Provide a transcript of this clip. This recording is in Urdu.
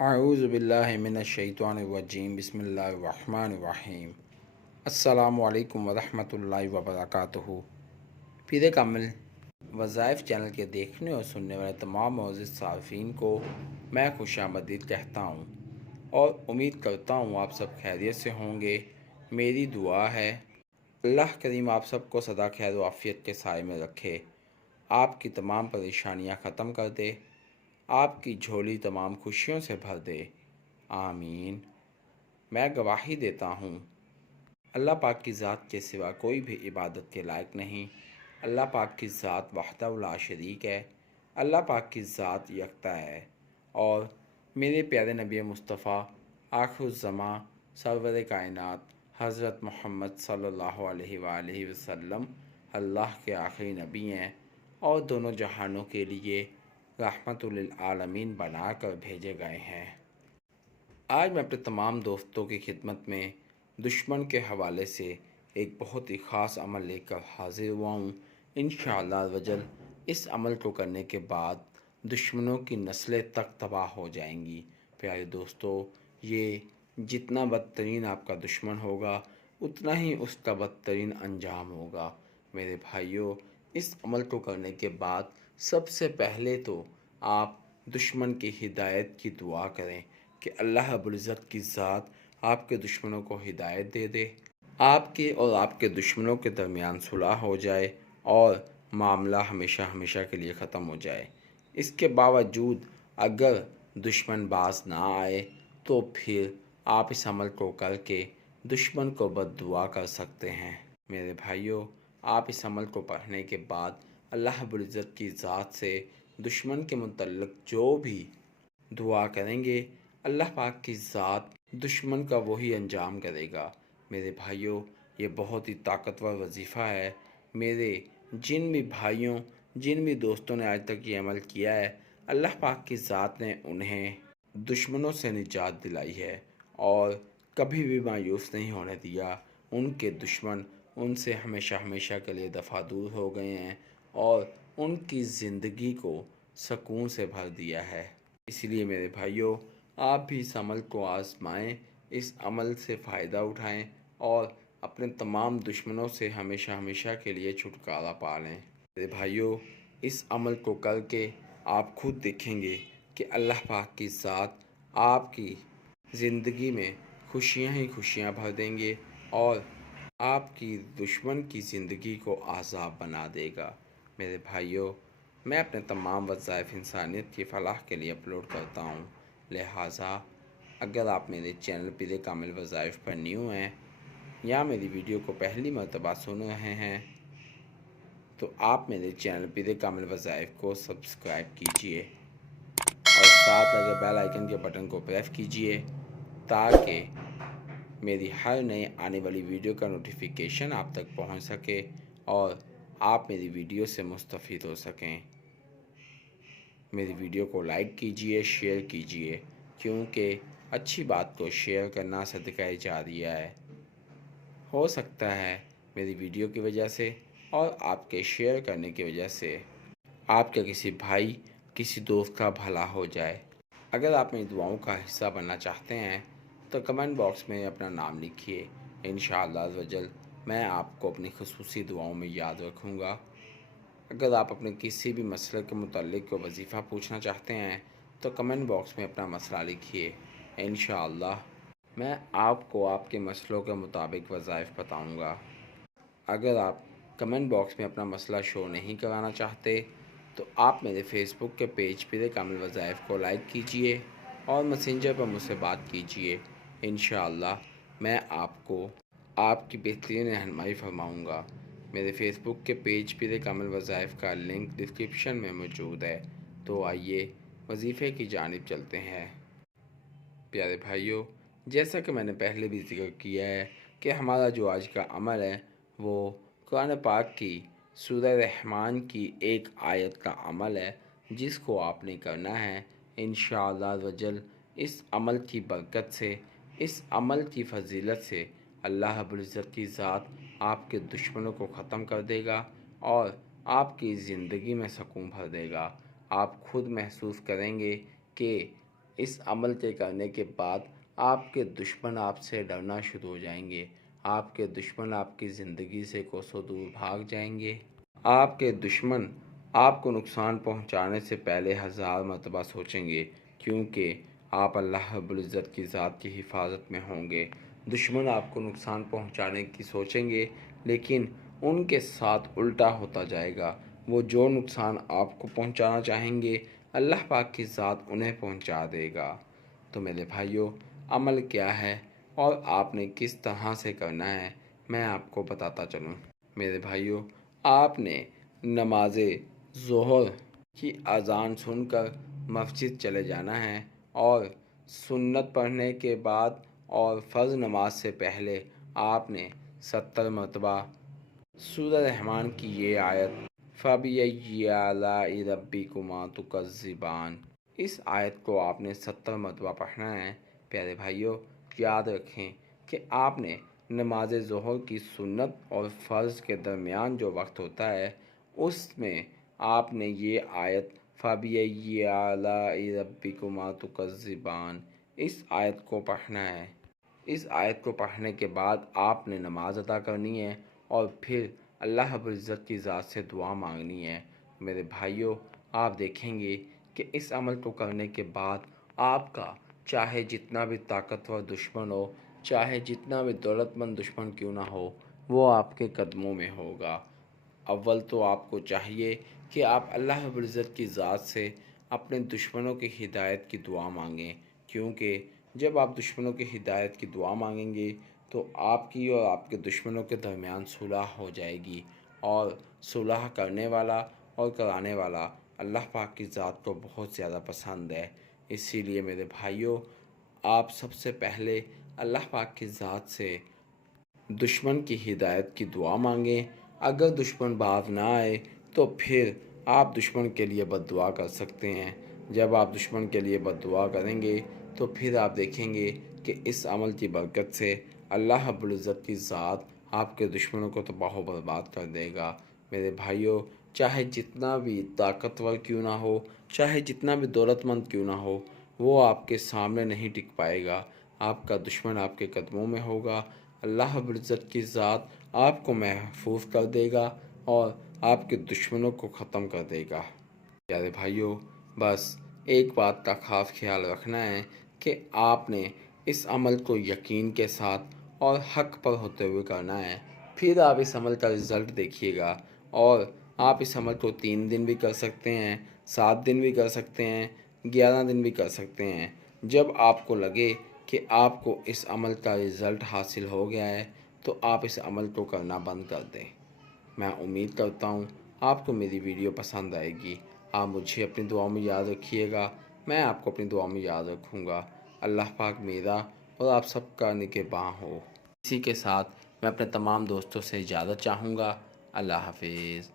اعوذ باللہ من الشیطان الرجیم بسم اللہ الرحمن الرحیم السلام علیکم ورحمۃ اللہ وبرکاتہ۔ پیر کامل وظائف چینل کے دیکھنے اور سننے والے تمام معزز صارفین کو میں خوش آمدید کہتا ہوں اور امید کرتا ہوں آپ سب خیریت سے ہوں گے۔ میری دعا ہے اللہ کریم آپ سب کو سدا خیر و عافیت کے سائے میں رکھے، آپ کی تمام پریشانیاں ختم کر دے، آپ کی جھولی تمام خوشیوں سے بھر دے، آمین۔ میں گواہی دیتا ہوں اللہ پاک کی ذات کے سوا کوئی بھی عبادت کے لائق نہیں۔ اللہ پاک کی ذات وحدہ لا شریک ہے، اللہ پاک کی ذات یکتا ہے، اور میرے پیارے نبی مصطفیٰ آخر الزماں سرور کائنات حضرت محمد صلی اللہ علیہ وآلہ وسلم اللہ کے آخری نبی ہیں اور دونوں جہانوں کے لیے رحمت للعالمین بنا کر بھیجے گئے ہیں۔ آج میں اپنے تمام دوستوں کی خدمت میں دشمن کے حوالے سے ایک بہت ہی خاص عمل لے کر حاضر ہوا ہوں۔ انشاءاللہ عزوجل اس عمل کو کرنے کے بعد دشمنوں کی نسلیں تک تباہ ہو جائیں گی۔ پیارے دوستو، یہ جتنا بدترین آپ کا دشمن ہوگا اتنا ہی اس کا بدترین انجام ہوگا۔ میرے بھائیوں، اس عمل کو کرنے کے بعد سب سے پہلے تو آپ دشمن کی ہدایت کی دعا کریں کہ اللہ رب العزت کی ذات آپ کے دشمنوں کو ہدایت دے دے، آپ کے اور آپ کے دشمنوں کے درمیان صلح ہو جائے اور معاملہ ہمیشہ ہمیشہ کے لیے ختم ہو جائے۔ اس کے باوجود اگر دشمن باز نہ آئے تو پھر آپ اس عمل کو کر کے دشمن کو بد دعا کر سکتے ہیں۔ میرے بھائیوں، آپ اس عمل کو پڑھنے کے بعد اللہ رب العزت کی ذات سے دشمن کے متعلق جو بھی دعا کریں گے، اللہ پاک کی ذات دشمن کا وہی انجام کرے گا۔ میرے بھائیوں، یہ بہت ہی طاقتور وظیفہ ہے۔ میرے جن بھی بھائیوں، جن بھی دوستوں نے آج تک یہ عمل کیا ہے، اللہ پاک کی ذات نے انہیں دشمنوں سے نجات دلائی ہے اور کبھی بھی مایوس نہیں ہونے دیا۔ ان کے دشمن ان سے ہمیشہ ہمیشہ کے لیے دفع دور ہو گئے ہیں اور ان کی زندگی کو سکون سے بھر دیا ہے۔ اس لیے میرے بھائیوں، آپ بھی اس عمل کو آزمائیں، اس عمل سے فائدہ اٹھائیں اور اپنے تمام دشمنوں سے ہمیشہ ہمیشہ کے لیے چھٹکارا پا لیں۔ میرے بھائیوں، اس عمل کو کر کے آپ خود دیکھیں گے کہ اللہ پاک کی ذات آپ کی زندگی میں خوشیاں ہی خوشیاں بھر دیں گے اور آپ کی دشمن کی زندگی کو عذاب بنا دے گا۔ میرے بھائیوں، میں اپنے تمام وظائف انسانیت کی فلاح کے لیے اپلوڈ کرتا ہوں، لہٰذا اگر آپ میرے چینل پیر کامل وظائف پر نیو ہیں یا میری ویڈیو کو پہلی مرتبہ سن رہے ہیں تو آپ میرے چینل پیر کامل وظائف کو سبسکرائب کیجئے اور ساتھ لگے بیل آئیکن کے بٹن کو پریس کیجئے تاکہ میری ہر نئے آنے والی ویڈیو کا نوٹیفیکیشن آپ تک پہنچ سکے اور آپ میری ویڈیو سے مستفید ہو سکیں۔ میری ویڈیو کو لائک کیجئے، شیئر کیجئے، کیونکہ اچھی بات کو شیئر کرنا صدقہ جاریہ ہے۔ ہو سکتا ہے میری ویڈیو کی وجہ سے اور آپ کے شیئر کرنے کی وجہ سے آپ کے کسی بھائی، کسی دوست کا بھلا ہو جائے۔ اگر آپ میری دعاؤں کا حصہ بننا چاہتے ہیں تو کمنٹ باکس میں اپنا نام لکھیے، انشاءاللہ عزوجل میں آپ کو اپنی خصوصی دعاؤں میں یاد رکھوں گا۔ اگر آپ اپنے کسی بھی مسئلے کے متعلق کوئی وظیفہ پوچھنا چاہتے ہیں تو کمنٹ باکس میں اپنا مسئلہ لکھیے، انشاءاللہ میں آپ کو آپ کے مسئلوں کے مطابق وظائف بتاؤں گا۔ اگر آپ کمنٹ باکس میں اپنا مسئلہ شو نہیں کرانا چاہتے تو آپ میرے فیس بک کے پیج پیر کامل وظائف کو لائک کیجئے اور میسنجر پر مجھ سے بات کیجئے، انشاءاللہ میں آپ کو آپ کی بہترین رہنمائی فرماؤں گا۔ میرے فیس بک کے پیج پیر کامل وظائف کا لنک ڈسکرپشن میں موجود ہے، تو آئیے وظیفے کی جانب چلتے ہیں۔ پیارے بھائیوں، جیسا کہ میں نے پہلے بھی ذکر کیا ہے کہ ہمارا جو آج کا عمل ہے وہ قرآن پاک کی سورہ رحمان کی ایک آیت کا عمل ہے، جس کو آپ نے کرنا ہے۔ انشاءاللہ عزوجل اس عمل کی برکت سے، اس عمل کی فضیلت سے اللہ رب العزت کی ذات آپ کے دشمنوں کو ختم کر دے گا اور آپ کی زندگی میں سکون بھر دے گا۔ آپ خود محسوس کریں گے کہ اس عمل کے کرنے کے بعد آپ کے دشمن آپ سے ڈرنا شروع ہو جائیں گے، آپ کے دشمن آپ کی زندگی سے کوسوں دور بھاگ جائیں گے۔ آپ کے دشمن آپ کو نقصان پہنچانے سے پہلے 1000 مرتبہ سوچیں گے، کیونکہ آپ اللہ رب العزت کی ذات کی حفاظت میں ہوں گے۔ دشمن آپ کو نقصان پہنچانے کی سوچیں گے، لیکن ان کے ساتھ الٹا ہوتا جائے گا۔ وہ جو نقصان آپ کو پہنچانا چاہیں گے، اللہ پاک کی ذات انہیں پہنچا دے گا۔ تو میرے بھائیوں، عمل کیا ہے اور آپ نے کس طرح سے کرنا ہے، میں آپ کو بتاتا چلوں۔ میرے بھائیوں، آپ نے نماز ظہر کی اذان سن کر مسجد چلے جانا ہے، اور سنت پڑھنے کے بعد اور فرض نماز سے پہلے آپ نے 70 مرتبہ سورہ رحمان کی یہ آیت فَبِأَيِّ آلَاءِ رَبِّكُمَا تُكَذِّبَانِ، اس آیت کو آپ نے 70 مرتبہ پڑھنا ہے۔ پیارے بھائیوں، یاد رکھیں کہ آپ نے نماز ظہر کی سنت اور فرض کے درمیان جو وقت ہوتا ہے، اس میں آپ نے یہ آیت فَبِأَيِّ آلَاءِ رَبِّكُمَا تُكَذِّبَانِ، اس آیت کو پڑھنا ہے۔ اس آیت کو پڑھنے کے بعد آپ نے نماز ادا کرنی ہے، اور پھر اللہ رب العزت کی ذات سے دعا مانگنی ہے۔ میرے بھائیوں، آپ دیکھیں گے کہ اس عمل کو کرنے کے بعد آپ کا چاہے جتنا بھی طاقتور دشمن ہو، چاہے جتنا بھی دولت مند دشمن کیوں نہ ہو، وہ آپ کے قدموں میں ہوگا۔ اول تو آپ کو چاہیے کہ آپ اللہ رب العزت کی ذات سے اپنے دشمنوں کی ہدایت کی دعا مانگیں، کیونکہ جب آپ دشمنوں کی ہدایت کی دعا مانگیں گے تو آپ کی اور آپ کے دشمنوں کے درمیان صلح ہو جائے گی، اور صلح کرنے والا اور کرانے والا اللہ پاک کی ذات کو بہت زیادہ پسند ہے۔ اسی لیے میرے بھائیوں، آپ سب سے پہلے اللہ پاک کی ذات سے دشمن کی ہدایت کی دعا مانگیں۔ اگر دشمن باز نہ آئے تو پھر آپ دشمن کے لیے بد دعا کر سکتے ہیں۔ جب آپ دشمن کے لیے بد دعا کریں گے تو پھر آپ دیکھیں گے کہ اس عمل کی برکت سے اللہ رب العزت کی ذات آپ کے دشمنوں کو تباہ و برباد کر دے گا۔ میرے بھائیوں، چاہے جتنا بھی طاقتور کیوں نہ ہو، چاہے جتنا بھی دولت مند کیوں نہ ہو، وہ آپ کے سامنے نہیں ٹک پائے گا۔ آپ کا دشمن آپ کے قدموں میں ہوگا۔ اللہ رب العزت کی ذات آپ کو محفوظ کر دے گا اور آپ کے دشمنوں کو ختم کر دے گا۔ پیارے بھائیوں، بس ایک بات کا خاص خیال رکھنا ہے کہ آپ نے اس عمل کو یقین کے ساتھ اور حق پر ہوتے ہوئے کرنا ہے۔ پھر آپ اس عمل کا رزلٹ دیکھیے گا، اور آپ اس عمل کو 3 دن بھی کر سکتے ہیں، 7 دن بھی کر سکتے ہیں، 11 دن بھی کر سکتے ہیں۔ جب آپ کو لگے کہ آپ کو اس عمل کا رزلٹ حاصل ہو گیا ہے تو آپ اس عمل کو کرنا بند کر دیں۔ میں امید کرتا ہوں آپ کو میری ویڈیو پسند آئے گی۔ آپ مجھے اپنی دعاؤں میں یاد رکھیے گا، میں آپ کو اپنی دعاؤں میں یاد رکھوں گا۔ اللہ پاک میرا اور آپ سب کا نگہباں ہو۔ اسی کے ساتھ میں اپنے تمام دوستوں سے اجازت چاہوں گا۔ اللہ حافظ۔